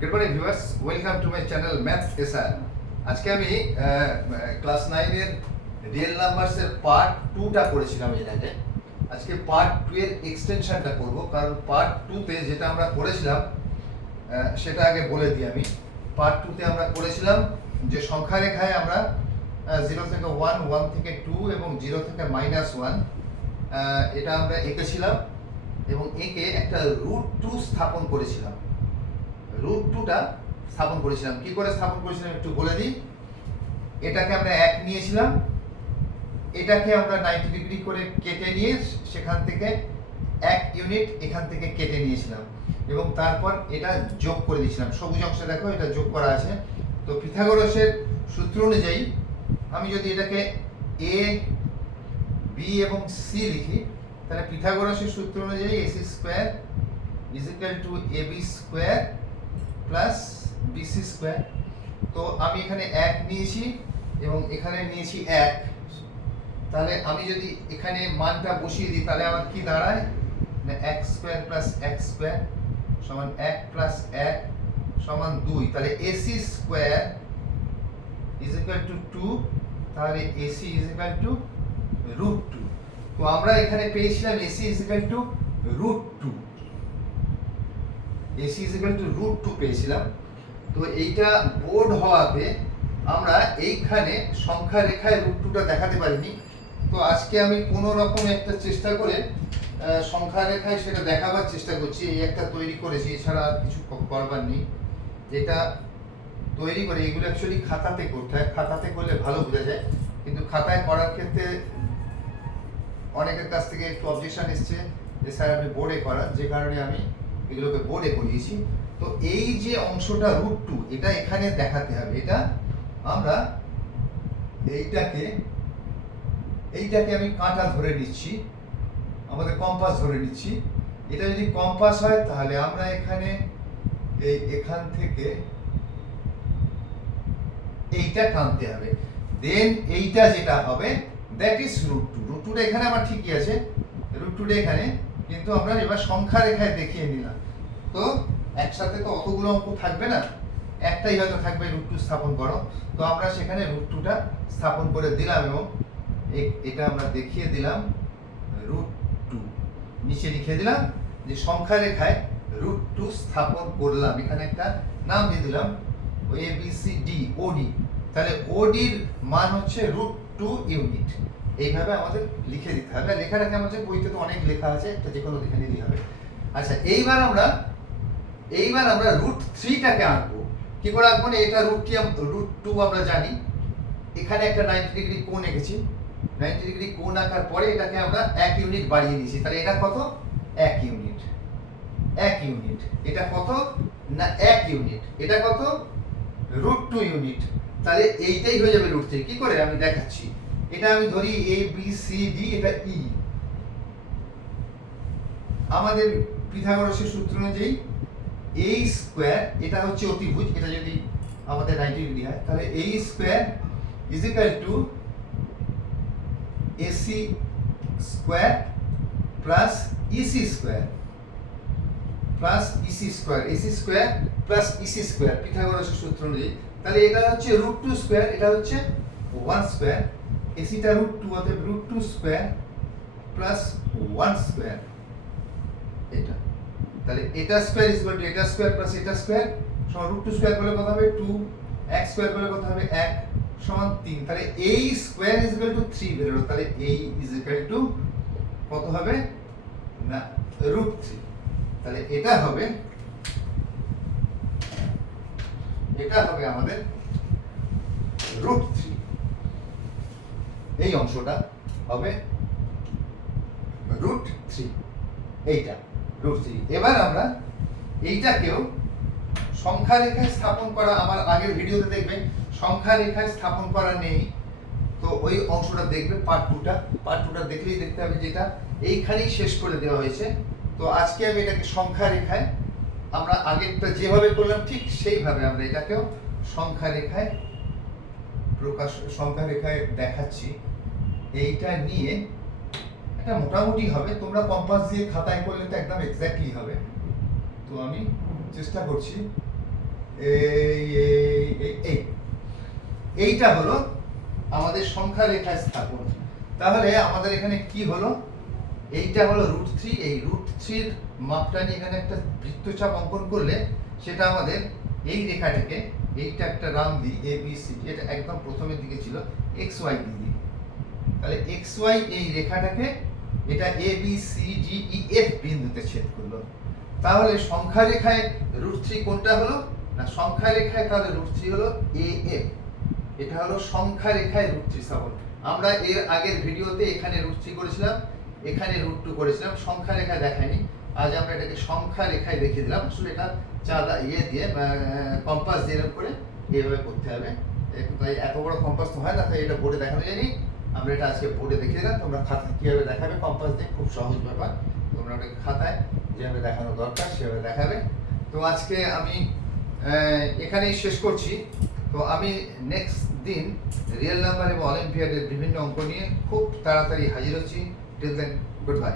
Good morning viewers, welcome to my channel math SR. আজকে আমি class 9 এর real নাম্বারসের part 2টা করেছিলাম এর আগে। আজকে পার্ট 2 এর এক্সটেনশনটা করব, কারণ পার্ট 2 তে যেটা আমরা করেছিলাম সেটা আগে বলে দিই আমি। পার্ট 2 তে আমরা করেছিলাম যে সংখ্যা রেখায় আমরা 0 থেকে 1, 1 থেকে 2 এবং 0 থেকে -1 এটা আমরা এঁকেছিলাম এবং এঁকে একটা √2 স্থাপন করেছিলাম। √2টা স্থাপন করেছিলাম। কি করে স্থাপন করেছিলাম একটু বলে দিই। এটাকে আমরা 1 নিয়েছিলাম, এটাকে আমরা 90 ডিগ্রি করে কেটে নিয়ে সেখান থেকে 1 ইউনিট এখান থেকে কেটে নিয়েছিলাম এবং তারপর এটা যোগ করে দিয়েছিলাম। সবুজ অংশে দেখো এটা যোগ করা আছে। তো পিথাগোরাসের সূত্র অনুযায়ী আমি যদি এটাকে a b এবং c লিখি, তাহলে পিথাগোরাসের সূত্র অনুযায়ী ac square = ab square plus bc square. তো আমি এখানে 1 নিয়েছি এবং এখানে নিয়েছি 1। তাহলে আমি যদি এখানে মানটা বসিয়ে দিই তাহলে আমার কি দাঁড়ায় না x square plus x square সমান 1 প্লাস 1 সমান 2। তাহলে ac স্কয়ার = 2, তাহলে ac √2। তো আমরা এখানে পেয়েছিলাম ac √2, ac √2 পেয়েছিলাম। তো এইটা বোর্ড হওয়াতে আমরা এইখানে সংখ্যা রেখায় √2টা দেখাতে পারিনি। তো আজকে আমি কোনো রকম একটা চেষ্টা করে সংখ্যা রেখায় সেটা দেখাবার চেষ্টা করছি। এই একটা তৈরি করেছি, এছাড়া কিছু করবার নেই। যেটা তৈরি করে এগুলো অ্যাকচুয়ালি খাতাতে করতে হয়, খাতাতে করলে ভালো বোঝা যায়, কিন্তু খাতায় করার ক্ষেত্রে অনেকের কাছ থেকে একটু অবজেকশন এসছে যে স্যার আপনি বোর্ডে করান, যে কারণে আমি এগুলোকে বোর্ডে করিয়েছি। তো এই যে অংশটা √2 এটা এখানে দেখাতে হবে। এটা আমরা এইটাকে আমি কাঁটা ধরে নিচ্ছি, আমাদের কম্পাস ধরে নিচ্ছি। এটা যদি কম্পাস হয় তাহলে আমরা এখানে এখান থেকে এইটা টানতে হবে, দেন এইটা যেটা হবে দ্যাট ইজ √2। √2টা এখানে আমার ঠিকই আছে, √2টা এখানে, কিন্তু আমরা এবার সংখ্যা রেখায় দেখিয়ে নিলাম। তো একসাথে তো অতগুলো অঙ্ক থাকবে না, একটাই হয়তো থাকবে √2 স্থাপন করো। তো আমরা সেখানে √2টা স্থাপন করে দিলাম এবং এটা আমরা দেখিয়ে দিলাম √2, নিচে লিখে দিলাম যে সংখ্যা রেখায় √2 স্থাপন করলাম। এখানে একটা নাম দিয়ে দিলাম ABCD OD। তাহলে OD এর মান হচ্ছে √2 ইউনিট। এইভাবে আমাদের লিখে দিতে হবে। লেখাটা কেমন আছে, বইতে তো অনেক লেখা আছে, এটা যে কোনো লিখে নিলেই হবে। আচ্ছা, এইবার আমরা √3টাকে আঁকবো। কি করে আঁকবো না, এটা √2 আমরা জানি। এখানে একটা 90 ডিগ্রি কোণ এঁকেছি, 90 ডিগ্রি কোণ আঁকার পরে এটাকে আমরা 1 ইউনিট বাড়িয়ে দিয়েছি। তাহলে এটা কত, 1 ইউনিট। 1 ইউনিট। এটা কত না 1 ইউনিট। এটা কত, √2 ইউনিট। তাহলে এইটাই হয়ে যাবে √3। কি করে আমি দেখাচ্ছি। এটা আমি ধরি a b c d, এটা e। আমাদের পিথাগোরাসের সূত্র অনুযায়ী a স্কয়ার, এটা হচ্ছে অতিভুজ, এটা যদি আমাদের 90 ডিগ্রি হয় তাহলে a square = ac square plus ec square ac square plus ec square পিথাগোরাসের সূত্র অনুযায়ী। তাহলে এটা হচ্ছে √2 স্কয়ার, এটা হচ্ছে 1 স্কয়ার। ac টা √2, অতএব √2 স্কয়ার প্লাস 1 স্কয়ার এটা। তাহলে এটা স্কয়ার = এটা স্কয়ার প্লাস এটা স্কয়ার সমান √2 স্কয়ার করলে কত হবে 2, 1 স্কয়ার করলে কত হবে 1 সমান 3। তাহলে a স্কয়ার = 3 বের হলো। তাহলে a কত হবে না √3। তাহলে এটা হবে আমাদের √3। এই অংশটা হবে √3, এইটা √3। এবার আমরা এইটাকেও সংখ্যা রেখায় স্থাপন করা, আমার আগের ভিডিওতে দেখবেন সংখ্যা রেখায় স্থাপন করা নেই, তো ওই অংশটা দেখবে পার্ট 2টা দেখলেই দেখতে হবে যেটা এইখানেই শেষ করে দেওয়া হয়েছে। তো আজকে আমি এটাকে সংখ্যা রেখায়, আমরা আগেরটা যেভাবে করলাম ঠিক সেইভাবে আমরা এটাকেও সংখ্যা রেখায় দেখাচ্ছি। এইটা নিয়ে এটা মোটামুটি হবে, তোমরা কম্পাস দিয়ে খাতায় করলে তো একদম এক্স্যাক্টলি হবে। তো আমি চেষ্টা করছি এইটা হলো আমাদের সংখ্যা রেখা স্থাপন। তাহলে আমাদের এখানে কি হলো, এইটা হলো √3, এই √3 মাপটা নিয়ে এখানে একটা বৃত্তচাপ অঙ্কন করলে সেটা আমাদের এই রেখাটাকে, এইটা একটা নাম দিই ABC, এটা একদম প্রথমের দিকে ছিল XY দিয়ে, তাহলে XY এই রেখাটাকে এটা ABCDEF বিন্দুতে ছেদ করলো। তাহলে সংখ্যা রেখায় √3 কোনটা হলো না, সংখ্যা রেখায় তাহলে √3 হলো AF, এটা হলো সংখ্যা রেখায় √3 স্থাপন। আমরা এর আগের ভিডিওতে এখানে √3 করেছিলাম, এখানে √2 করেছিলাম, সংখ্যা রেখায় দেখাইনি। আজ আমরা এটাকে সংখ্যা রেখায় দেখিয়ে দিলাম। আসলে এটা চাঁদা দিয়ে কম্পাস দিয়ে করে এইভাবে করতে হবে, তাই এত বড় কম্পাস তো হয় না, তাই এটা বোর্ডে দেখানো যায়নি। আমরা এটা আজকে বোর্ডে দেখিয়ে দিলাম, তোমরা খাতায় কীভাবে দেখাবে কম্পাস দিয়ে, খুব সহজ ব্যাপার। তোমরা ওটাকে খাতায় যেভাবে দেখানো দরকার সেভাবে দেখাবে। তো আজকে আমি এখানেই শেষ করছি। তো আমি নেক্সট দিন রিয়েল নাম্বার এবং অলিম্পিয়াডের বিভিন্ন অঙ্ক নিয়ে খুব তাড়াতাড়ি হাজির হচ্ছি। Till then, good by.